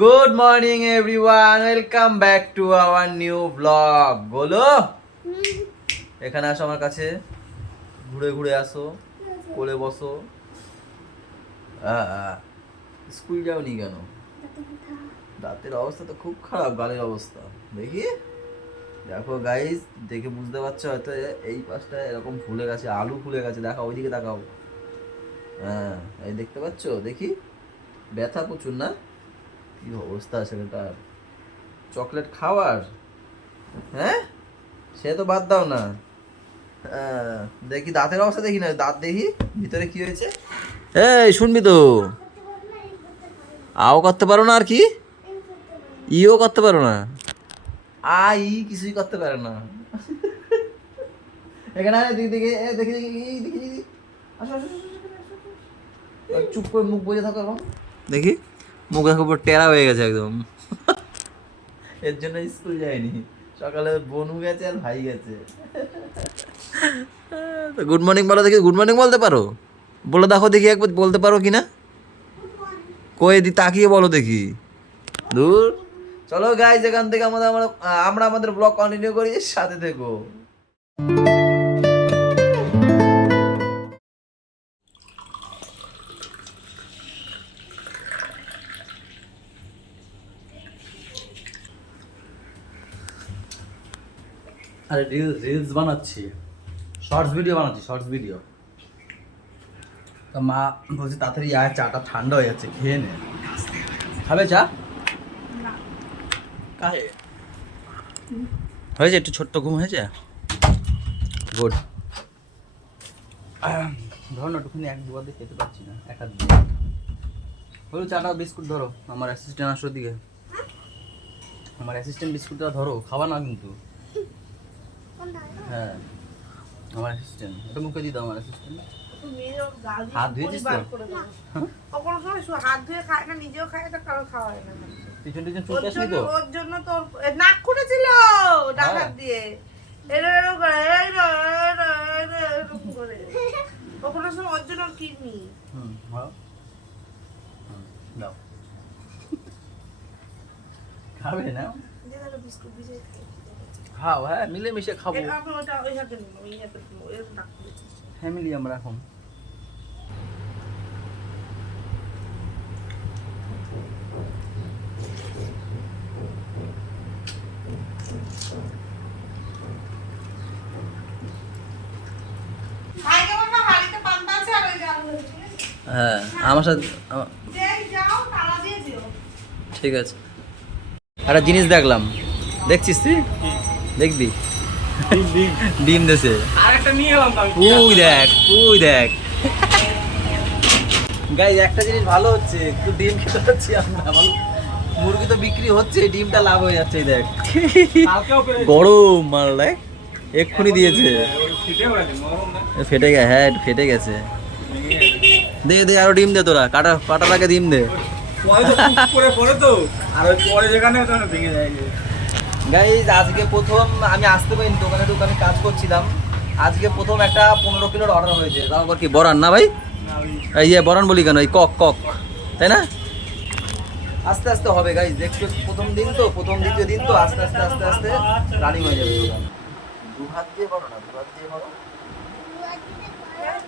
Good morning everyone, welcome back to our new vlog. বলো এখানে আসো আমার কাছে, ঘুরে ঘুরে আসো, কোলে বসো। স্কুল যাওনি কেন? দাঁতের অবস্থা তো খুব খারাপ, গালের অবস্থা দেখি। দেখো গাইস, দেখে বুঝতে পারছো হয়তো এই পাশটা এরকম ফুলে গেছে, আলু ফুলে গেছে। দেখো ওইদিকে তাকাও। হ্যাঁ, এই দেখতে পাচ্ছ? দেখি ব্যথা প্রচুর না? কি অবস্থা ছেলেটার। চকলেট খাওয়ার, হ্যাঁ সে তো বাদ দাও না। দেখি দাঁতের অবস্থা, দেখি না দাঁত, দেখি ভিতরে কি হয়েছে। এই শুনবি তো, আও করতে পারো না, আর কি ইও করতে পারো না, ই কিছুই করতে পারে না। এখানে দেখি দেখি দেখি দেখি দেখি, আসো আসো, চুপ করে মুখ বুজে থাকো এখন। দেখি মুখ দেখো পুরো টেরা হয়ে গেছে একদম। এর জন্য স্কুল যায়নি, সকালে বনু গেছে আর ভাই গেছে। গুড মর্নিং বলো দেখি, গুড মর্নিং বলতে পারো? বলে দেখো দেখি একবার, বলতে পারো কি না? কই দি তাকিয়ে বলো দেখি। দূর, চলো গাইজ এখান থেকে আমরা আমাদের ব্লগ কন্টিনিউ করি, সাথে থেকো। আরে রিলস বানাচ্ছি, শর্টস ভিডিও বানাচ্ছি, শর্টস ভিডিও। তা মা বলছে তাড়াতাড়ি আয়, চাটা ঠান্ডা হয়ে যাচ্ছে, খেয়ে নে। খাবে চা? কাহে হয়েছে? একটু ছোট্ট ঘুম হয়েছে? গুড। ধরো না একটুখানি, এক দুবার দিয়ে খেতে পারছি না, এক হাত দিয়ে। ধরো চাটা, বিস্কুট ধরো, আমার অ্যাসিস্ট্যান্ট আসো দিকে। আমার অ্যাসিস্ট্যান্ট বিস্কুটটা ধরো, খাওয়া না কিন্তু। হ্যাঁ, আমার অ্যাসিস্ট্যান্ট, এটা মুখে দিয়ে দাও। আমার অ্যাসিস্ট্যান্ট হাত ধুয়েছিস তো? কোনো সময় হাত ধুয়ে খায় না, নিজেও খায় না, কারো খাওয়ায় না। পিছন টিছন চুলকাসনি তো? ওর জন্য তো নাক খুঁড়েছিল ডাকাত দিয়ে, এরকম করে এরকম করে। কোনো সময় ওর জন্য কিডনি। দাও, খাবে না? বিস্কুট ভিজিয়ে খাই। খাও, হ্যাঁ মিলেমিশে খাবো, আমি ওটা ওই হাতে নিবো, ওই হাতে নিবো, এরকম নাক খুঁড়েছিস। ফ্যামিলি আমরা এখন। ভাই কেমন না, বাড়িতে পান্তা আছে আর ওই যে আলু আছে, ঠিক আছে? হ্যাঁ আমার সাথে যেই যাও তালা দিয়ে যেও। ঠিক আছে। একটা জিনিস দেখলাম, দেখছিস তুই? দেখবি ডিম দেশে। আরেকটা নিয়ে এলাম তো আমি। উই দেখ, উই দেখ গাইজ, একটা জিনিস ভালো হচ্ছে, একটু ডিম খেতে পাচ্ছি আমরা। মুরগি তো বিক্রি হচ্ছে, ডিমটা লাভ হয়ে যাচ্ছে। এই দেখ কালকেও পেরেছি। গরম মাল, দেখ এক্ষুনি দিয়েছে। ওই ফিটে গেছে, নরম না? ফেটে গেছে, হ্যাঁ একটু ফেটে গেছে। দে দে আরো ডিম দে, তোরা কাটা কাটার আগে ডিম দে। পরে তো কুক করে পরে তো, আর ওই পরে যেখানে ওখানে ভেঙে যায়। গাইজ আজকে প্রথম আমি আসতে পারিনি, দোকানে দোকানে কাজ করছিলাম। আজকে প্রথম একটা 15 কিলোর অর্ডার হয়েছে। তাও আবার কি বরান না ভাই? এই যে বরান বলি কেন, এই কক কক, তাই না? আস্তে আস্তে হবে গাইজ, দেখছো প্রথম দিন তো, প্রথম দ্বিতীয় দিন তো, আস্তে আস্তে আস্তে আস্তে রানিং হয়ে যাবে দোকান। দু হাত দিয়ে বলো না, দু হাত দিয়ে বলো।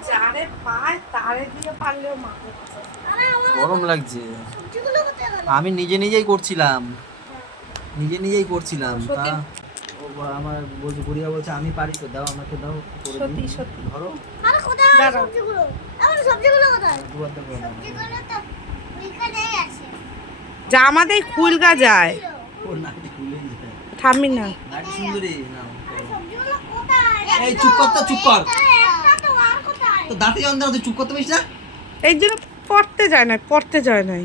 যারে পায় তারে দিয়ে পারলেও মাকে। গরম লাগছে। আমি নিজে নিজেই করছিলাম, নিজে নিজেই করছিলাম। তা ও আমার বলছে, গুড়িয়া বলছে আমি পারি তো, দাও আমাকে দাও করে দিই। সত্যি সত্যি। ধরো আরে কোথায় আমার দাঁড়াও। সবজিগুলো? আমার সবজিগুলো কোথায়? দু হাতে করে নাও। সবজিগুলো তো ওইখানেই আছে। জামাতেই খুলগা যায়, ও নাকি খুলে যায়। থামি না। নাকি সুন্দরী নাও। আরে সবজিগুলো কোথায়? এই চুপ কর তো, চুপ কর। একটা তো আর কোথায়? তো দাঁতে যন্ত্রণা, তুই চুপ করতে পারিস না? এই জন্য পড়তে যায় না, পড়তে যায় নাই,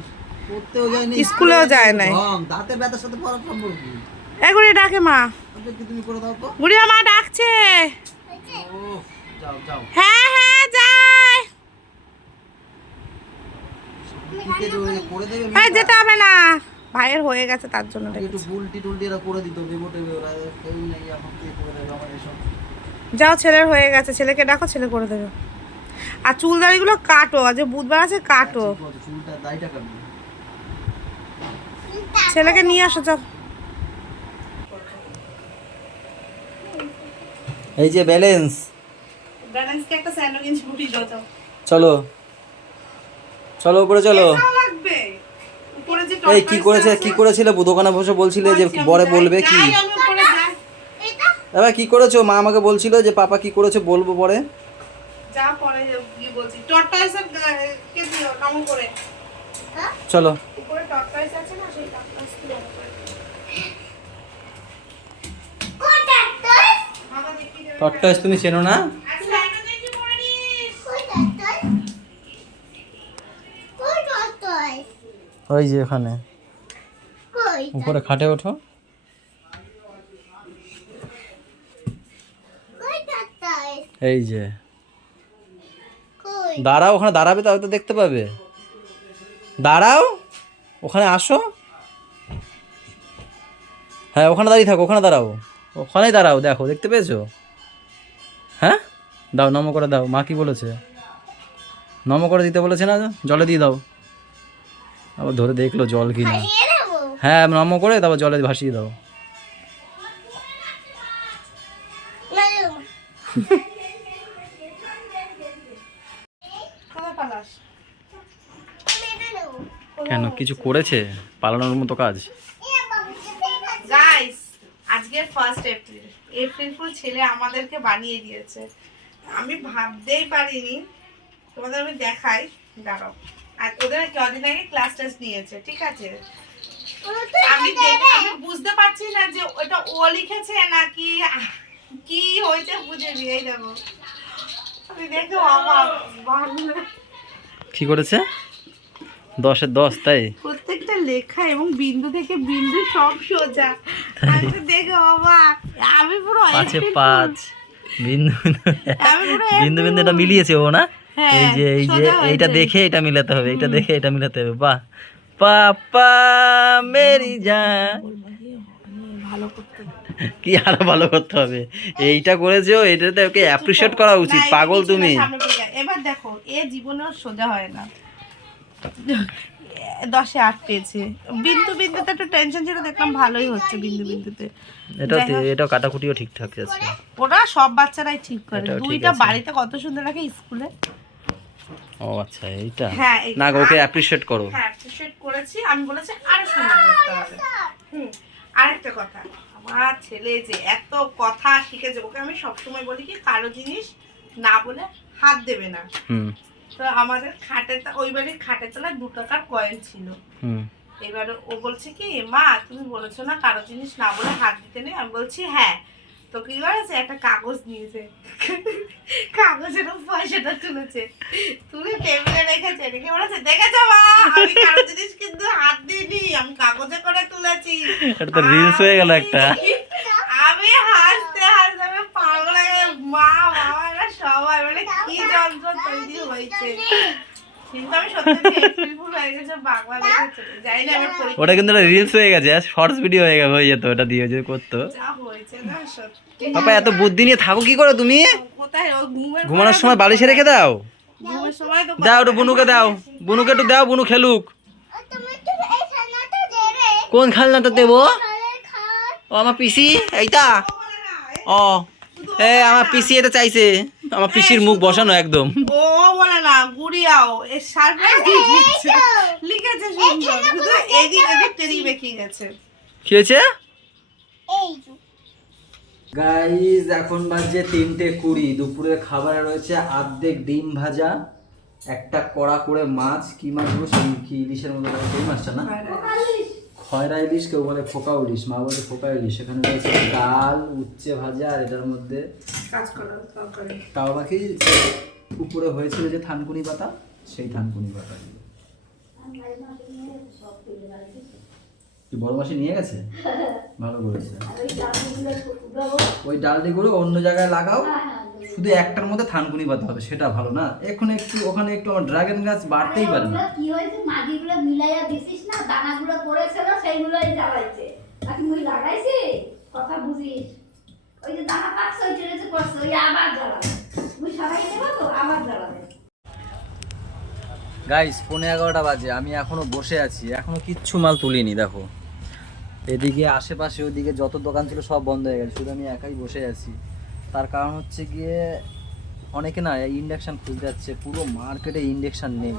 পড়তেও যায় না, স্কুলেও যায় নাই। দাঁতে ব্যথার সাথে পড়ার সম্পর্ক কি? এগুলি ডাকে মা, ওকে কি তুমি করে দাও তো। বুড়িয়া মা ডাকছে। এই যে ও যাও যাও, হ্যাঁ হ্যাঁ যায়। ঠিক আছে ওই করে দেবে। হ্যাঁ যেতে হবে না, ভাইয়ের হয়ে গেছে তার জন্য একটু ডেকেছে। বুলটি টুলটি এরা করে দিত, দেবো টেবে, ওরা কেউ নেই এখন, কে করে দেবে আমার এসব। যাও, ছেলের হয়ে গেছে, ছেলেকে ডাকো, ছেলে করে দেবে। আর চুল দাড়িগুলো কাটো, আজ যে বুধবার আছে কাটো। ঠিক আছে, চুলটা দাড়িটা কাটবে। ছেলেকে নিয়ে আসো চল। এই যে ব্যালেন্স, ব্যালেন্সকে একটা স্যান্ডউইচ বুটি দাও তো। চলো চলো উপরে চলো। ভালো লাগবে। উপরে যে এই কি করেছে, কি করেছিলে দোকানে বসে বলছিলে যে বরে বলবে কি? যাই আমি উপরে যাই। এটা এবার কি করেছো? মা আমাকে বলছিল যে পাপা কি করেছে বলবো পরে। যা পরে কি বলছি টর্টয়েসের কে দিও নমো করে। চলো উপরে টর্টয়েস আছে না সেই টর্টয়েস কি নমো করে। কোটা তো বাবা দেখি দেবে। টর্টয়েস তুমি চেনো না? আচ্ছা স্যান্ডউইচ কি পরে নিস? কোটা তো ওই যে ওখানে কই উপরে খাটে ওঠো। কোটা তো এই যে কই দাঁড়াও, ওখানে দাঁড়াবে তবে তো দেখতে পাবে। দাঁড়াও, ওখানে আসো। হ্যাঁ ওখানে দাঁড়িয়ে থাকো, ওখানে দাঁড়াও, ওখানেই দাঁড়াও, দেখো দেখতে পেয়েছো? হ্যাঁ দাও, নমো করে দাও। মা কি বলেছে? নমো করে দিতে বলেছে না? জলে দিয়ে দাও। আবার ধরে দেখলো জল কিনা। হারিয়ে দেব হ্যাঁ নমো করে তারপর জলে ভাসিয়ে দাও। নাও কোথায় পালাস? মেরে দেব কেন কিছু করেছে পালানোর মতো কাজ? এ বাবু ঠিক আছে গাইস আজকে ফার্স্ট এপ্রিল। এপ্রিল ফুল ছেলে আমাদেরকে বানিয়ে দিয়েছে। আমি ভাবতেই পারিনি। তোমাদের আমি দেখাই, দাঁড়াও। আর ওদের কদিন আগে ক্লাস টেস্ট নিয়েছে, ঠিক আছে? আমি আমি বুঝতে পারছি না যে ওটা ও লিখেছে নাকি কি হয়েছে, বুঝে নিয়ে যাবো। আমি দেখে অবাক। কি করেছে? 10-এর 10 তাই? প্রত্যেকটা লেখা এবং বিন্দু থেকে বিন্দু সব সোজা। আমি তো দেখে অবাক। আমি পুরো 5-এ April 5 বিন্দু আমি পুরো বিন্দু বিন্দু এটা মিলিয়েছে ও না? হ্যাঁ, এই যে সোজা হয়েছে। এইটা দেখে এটা মিলাতে হবে, এটা দেখে এটা মিলাতে হবে। বাহ, পাপা মেরি জান। ভালো করতে কি আরো ভালো করতে হবে? এইটা করেছো, এটাতে ওকে অ্যাপ্রিশিয়েট করা উচিত। না, পাগল এটা তুমি। সামনে পেয়ে যায়। এবার দেখো এ জীবনেও সোজা হয় না। 10-এ 8 পেয়েছে। বিন্দু বিন্দুতে একটু টেনশন ছিল, দেখলাম ভালোই হচ্ছে বিন্দু বিন্দুতে। এটা যাই হোক, এটা কাটাকুটিও ঠিকঠাক আছে। ওরা সব বাচ্চারাই ঠিক করে। এটাও ঠিক দুইটা আছে। বাড়িতে কত সুন্দর রাখে, স্কুলে। ও আচ্ছা এইটা। হ্যাঁ, এইটা। না গো, ওকে অ্যাপ্রিশিয়েট করো। হ্যাঁ অ্যাপ্রিশিয়েট করেছি। আমি বলেছি আরো সুন্দর করতে হবে। আরেকটা কথা, আমার ছেলে যে এত কথা শিখেছে, ওকে আমি সবসময় বলি কি কারো জিনিস না বলে হাত দেবে না। হুম তো আমাদের ওই বাড়ির খাটের তলায় 2 টাকার কয়েন ছিল। হুম এবার ও বলছে কি মা তুমি বলেছো না কারো জিনিস না বলে হাত দিতে নেই। আমি বলছি হ্যাঁ। তো কি করেছে, একটা কাগজ নিয়েছে, কাগজের পয়সাটা তুলেছে, তুলে টেবিলে রেখেছে, রেখে বলেছে দেখেছো মা আমি কারো জিনিস কিন্তু হাত দিইনি, আমি কাগজে করে তুলেছি। এটা তো রিলস হয়ে গেল একটা। আমি হাসতে হাসতে আমি পাগল হয়ে গেলাম। মা বাবারা সবাই মানে কি যন্ত্র তৈরি হয়েছে। কিন্তু আমি সত্যি এপ্রিল ফুল হয়ে গেছে বাংলা দেখেছে, জানি না আমি পরীক্ষা ওটা কিন্তু রিলস হয়ে গেছে, শর্টস ভিডিও হয়ে যেত ওটা দিয়ে যদি করতো। যা হয়েছে না সত্যি। পাপা এত বুদ্ধি নিয়ে থাকো কি করে তুমি? কোথায় ও ঘুমানোর সময় বালিশে রেখে দাও। ঘুমের সময় তো দাও ওটা বুনুকে দাও, বুনুকে একটু দাও, বুনু খেলুক। তুমি তো এই খানাটা দেবে কোন খেলনাটা দেবো? তাহলে খাও ও আমার পিসি এইটা। ও আমার পিসি এটা চাইছে। আমার পিসির মুখ বসানো একদম। ও বলে না গুড়িয়াও এর সারপ্রাইজ দিয়ে দিচ্ছে, লিখেছে সুন্দর, শুধু এদিক এদিক টেরি বেঁকে গেছে। কি হয়েছে? এই যে গাইজ এখন বাজে 3:20। দুপুরের খাবারে রয়েছে অর্ধেক ডিম ভাজা, একটা কড়া করে মাছ। কি মাছ বলবো, সেই কি ইলিশের মতো লাগে সেই মাছটা না? খয়রা ইলিশ, কেউ বলে ফোকা ইলিশ, মা বলে ফোকা ইলিশ। সেখানে রয়েছে ডাল, উচ্ছে ভাজা, আর এটার মধ্যে কাজ করো তরকারি। কাও পাখি উপরে হয়েছিল যে থানকুনি পাতা, সেই থানকুনি পাতা দিয়ে। কি বড় মাসি নিয়ে গেছে? ভালো করেছে। ওই ডালডিগুলো অন্য জায়গায় লাগাও, শুধু একটার মধ্যে থানকুনি পাতা হবে, সেটা ভালো না? এখন একটু ওখানে একটু আমার ড্রাগন গাছ বাড়তেই পারে না। কি হয়েছে, মাটিগুলো মিলাইয়া দিছিস না, দানাগুলো পড়েছিল সেইগুলোই জ্বালাইছে। নাকি মুই লাগাইছি, কথা বুঝিস? ওই যে দানা পাকছে ওই চলেছে করছে, ওই আবার জ্বালাবে। মুই সবাই দেবো তো আবার জ্বালাবে। গাইস 11:15 বাজে, আমি এখনো বসে আছি, এখনো কিচ্ছু মাল তুলিনি। দেখো এদিকে আশেপাশে ওদিকে যত দোকান ছিল সব বন্ধ হয়ে গেছে, শুধু আমি একাই বসে আছি। তার কারণ হচ্ছে গিয়ে অনেকে না ইন্ডাকশান খুঁজতে যাচ্ছে, পুরো মার্কেটে ইন্ডাকশান নেই।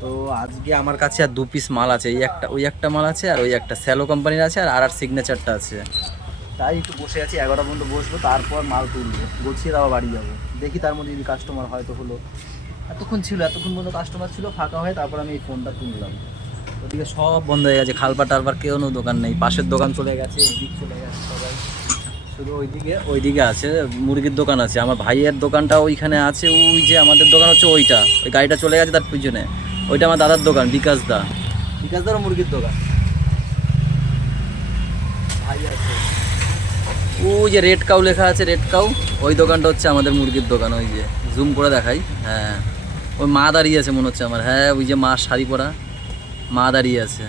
তো আজকে আমার কাছে আর 2 পিস মাল আছে, ওই একটা মাল আছে, আর ওই একটা স্যালো কোম্পানির আছে, আর সিগনেচারটা আছে। তাই একটু বসে আছি, 11টা পর্যন্ত বসবো, তারপর মাল তুলবো, গুছিয়ে আবার বাড়ি যাবো। দেখি তার মধ্যে যদি কাস্টমার হয়তো হলো। এতক্ষণ পর্যন্ত কাস্টমার ছিল, ফাঁকা হয়ে তারপর আমি এই ফোনটা তুললাম। ওদিকে সব বন্ধ হয়ে গেছে, খালপা টালপার কেউ দোকান নেই, পাশের দোকান চলে গেছে, এদিক চলে গেছে সবাই, শুধু ওইদিকে আছে মুরগির দোকান আছে। আমার ভাইয়ের দোকানটা ওইখানে আছে, ওই যে আমাদের দোকান হচ্ছে ওইটা, ওই গাড়িটা চলে গেছে তার পিছনে, ওইটা আমার দাদার দোকান, বিকাশদারও মুরগির দোকান ভাই আছে। ওই যে রেড কাউ লেখা আছে, রেড কাউ, ওই দোকানটা হচ্ছে আমাদের মুরগির দোকান। ওই যে জুম করে দেখাই, হ্যাঁ ওই মা দাঁড়িয়ে আছে মনে হচ্ছে আমার, হ্যাঁ ওই যে মা শাড়ি পরা মা দাঁড়িয়ে আছে,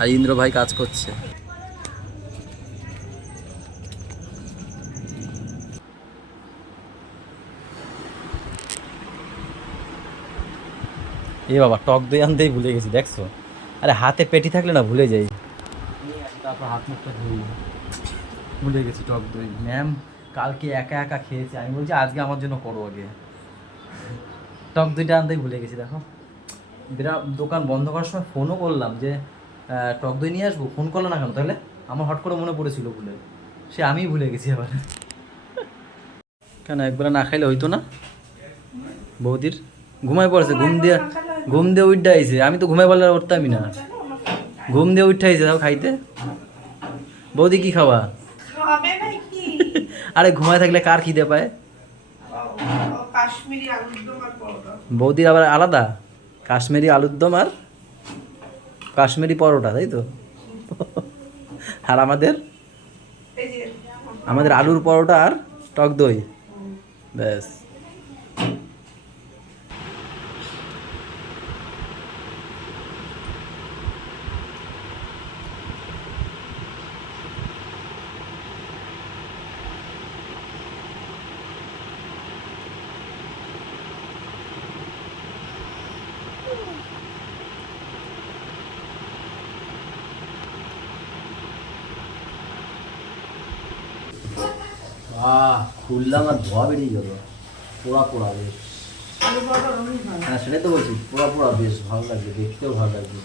আর ইন্দ্র ভাই কাজ করছে। এ বাবা, টক দই আনতেই ভুলে গেছি, দেখছো? আরে হাতে পেটি থাকলে না ভুলে যাই, তারপর হাত মুখটা ধুই, ভুলে গেছি টক দই। ম্যাম কালকে একা একা খেয়েছে, আমি বলছি আজকে আমার জন্য করো আগে। টক দইটা আনতেই ভুলে গেছি। দেখো বিরাট, দোকান বন্ধ করার সময় ফোনও করলাম যে টক দই নিয়ে আসবো, ফোন করলো না কেন? তাহলে আমার হট করে মনে পড়েছিল ভুলে, সে আমিই ভুলে গেছি আবার। কেন একবার না খাইলে হইতো না? বৌদির ঘুমায় পড়েছে, ঘুম দিয়ে উঠে আইছে, আমি তো ঘুমাই বললে উঠতামই না, ঘুম দিয়ে উঠে আইছে। তাও খাইতে, বৌদি কি খাওয়া? খাবে নাকি? আরে ঘুমায় থাকলে কার খিদে পায়? কাশ্মীরি আলুর দম আর পরোটা। বৌদির আবার আলাদা, কাশ্মীরি আলুর দম আর কাশ্মীরি পরোটা, তাই তো? আর এই যে আমাদের আলুর পরোটা আর টক দই, ব্যাস। খুললাম আর ধোয়া বেরিয়ে গেল, পোড়া বেশ। হ্যাঁ সেটাই তো বলছি, পোড়া বেশ ভালো লাগছে, দেখতেও ভালো লাগছে।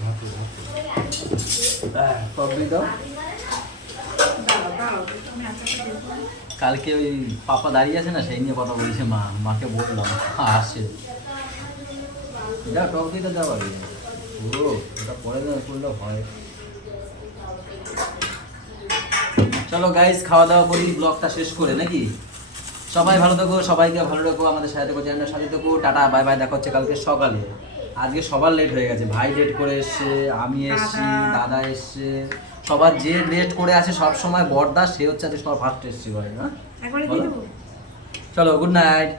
টক দই দাও। কালকে ওই পাপা দাঁড়িয়ে আছে না, সেই নিয়ে কথা বলছে, মাকে বললাম আসে যাও টক দইটা দাও আগে। ও ওটা পরে করলে হয়। চলো গাইস, খাওয়া দাওয়া করি, ব্লগটা শেষ করে নাকি? সবাই ভালো থাকো, সবাইকে ভালো রাখো, আমাদের সাথে থাকো, চ্যানেলের সাথে থাকো। টাটা বাই বাই, দেখা হচ্ছে কালকে সকালে। আজকে সবার লেট হয়ে গেছে, ভাই লেট করে এসছে, আমি এসছি, দাদা এসছে, সবার যে লেট করে আছে সব সময় বড়দা, সে হচ্ছে আজকে সবার ফার্স্ট এসছে ঘরে, না? চলো গুড নাইট।